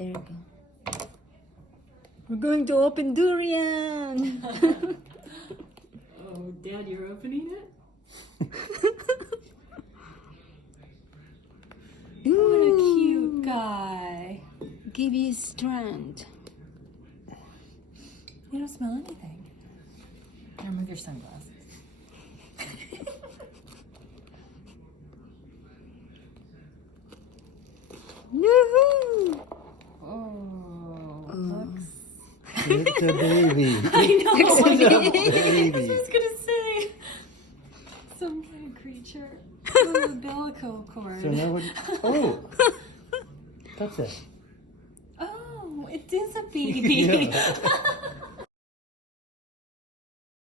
There you go. We're going to open durian. Oh, Dad, you're opening it? What a cute guy. Give you strength. You don't smell anything. Remove your sunglasses. Woohoo! Oh, looks. It's a baby. I know. It's a I baby. was gonna say some kind of creature. Oh, umbilical cord. So now what? Oh, that's it. Oh, it is a baby. Yeah.